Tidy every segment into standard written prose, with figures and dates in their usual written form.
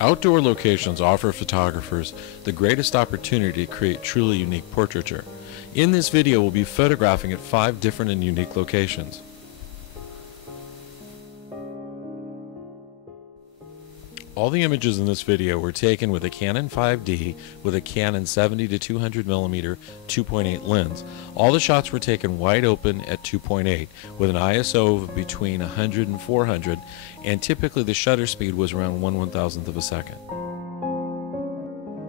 Outdoor locations offer photographers the greatest opportunity to create truly unique portraiture. In this video, we'll be photographing at 5 different and unique locations. All the images in this video were taken with a Canon 5D with a Canon 70-200mm 2.8 lens. All the shots were taken wide open at 2.8 with an ISO of between 100 and 400, and typically the shutter speed was around 1/1000th of a second.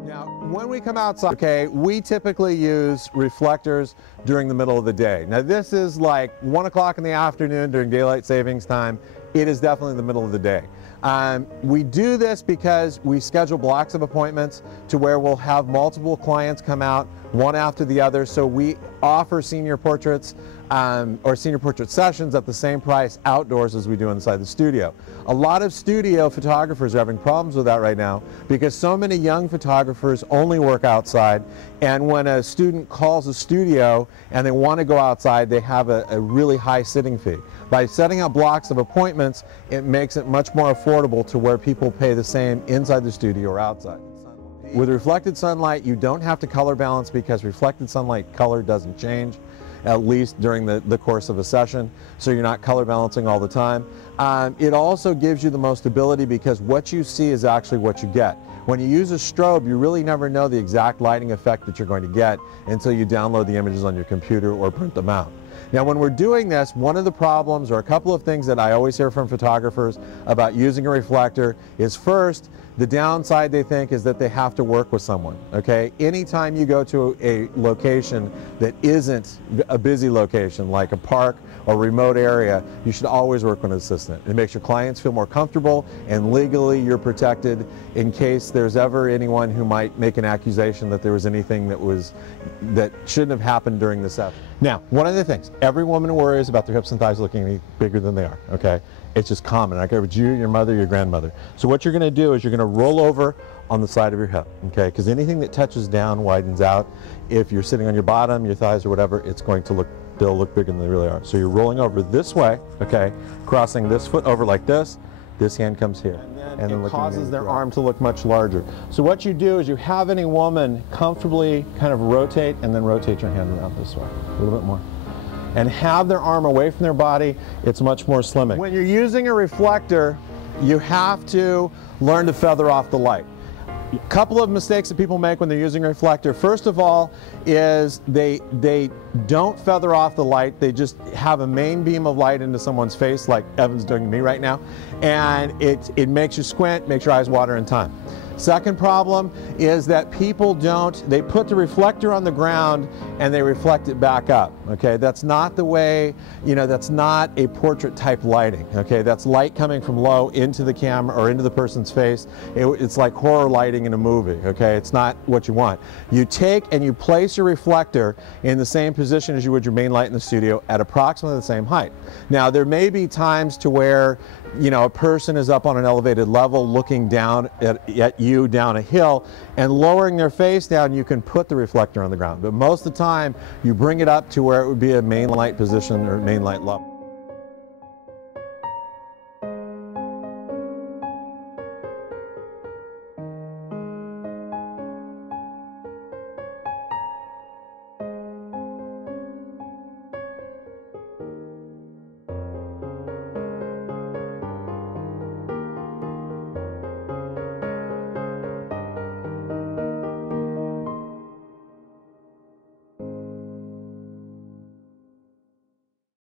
Now, when we come outside, okay, we typically use reflectors during the middle of the day. Now, this is like 1 o'clock in the afternoon during daylight savings time. It is definitely the middle of the day. We do this because we schedule blocks of appointments to where we'll have multiple clients come out one after the other, so we offer senior portraits or senior portrait sessions at the same price outdoors as we do inside the studio. A lot of studio photographers are having problems with that right now because so many young photographers only work outside, and when a student calls a studio and they want to go outside, they have a really high sitting fee. By setting up blocks of appointments, it makes it much more affordable to where people pay the same inside the studio or outside. With reflected sunlight, you don't have to color balance because reflected sunlight color doesn't change, at least during the course of a session, so you're not color balancing all the time. It also gives you the most ability because what you see is actually what you get. When you use a strobe, you really never know the exact lighting effect that you're going to get until you download the images on your computer or print them out. Now, when we're doing this, one of the problems, or a couple of things that I always hear from photographers about using a reflector is, first, the downside they think is that they have to work with someone, okay? Anytime you go to a location that isn't a busy location, like a park or remote area, you should always work with an assistant. It makes your clients feel more comfortable, and legally you're protected in case there's ever anyone who might make an accusation that there was anything that shouldn't have happened during the session. Now, one of the things, every woman worries about their hips and thighs looking any bigger than they are, okay? It's just common. I care if it's you, your mother, your grandmother. So what you're going to do is you're going to roll over on the side of your hip, okay? Because anything that touches down widens out. If you're sitting on your bottom, your thighs or whatever, it's going to they'll look bigger than they really are. So you're rolling over this way, okay? Crossing this foot over like this. This hand comes here. And then it causes their arm to look much larger. So what you do is you have any woman comfortably kind of rotate and then rotate your hand around this way a little bit more. And have their arm away from their body. It's much more slimming. When you're using a reflector, you have to learn to feather off the light. A couple of mistakes that people make when they're using a reflector. First of all is they don't feather off the light. They just have a main beam of light into someone's face like Evan's doing to me right now, and it makes you squint, makes your eyes water in time. Second problem is that people they put the reflector on the ground and they reflect it back up, okay? That's not the way, that's not a portrait type lighting, okay? That's light coming from low into the camera or into the person's face. It's like horror lighting in a movie, okay? It's not what you want. You take and you place your reflector in the same position as you would your main light in the studio at approximately the same height. Now, there may be times to where a person is up on an elevated level looking down at you down a hill and lowering their face down, you can put the reflector on the ground. But most of the time, you bring it up to where it would be a main light position or main light level.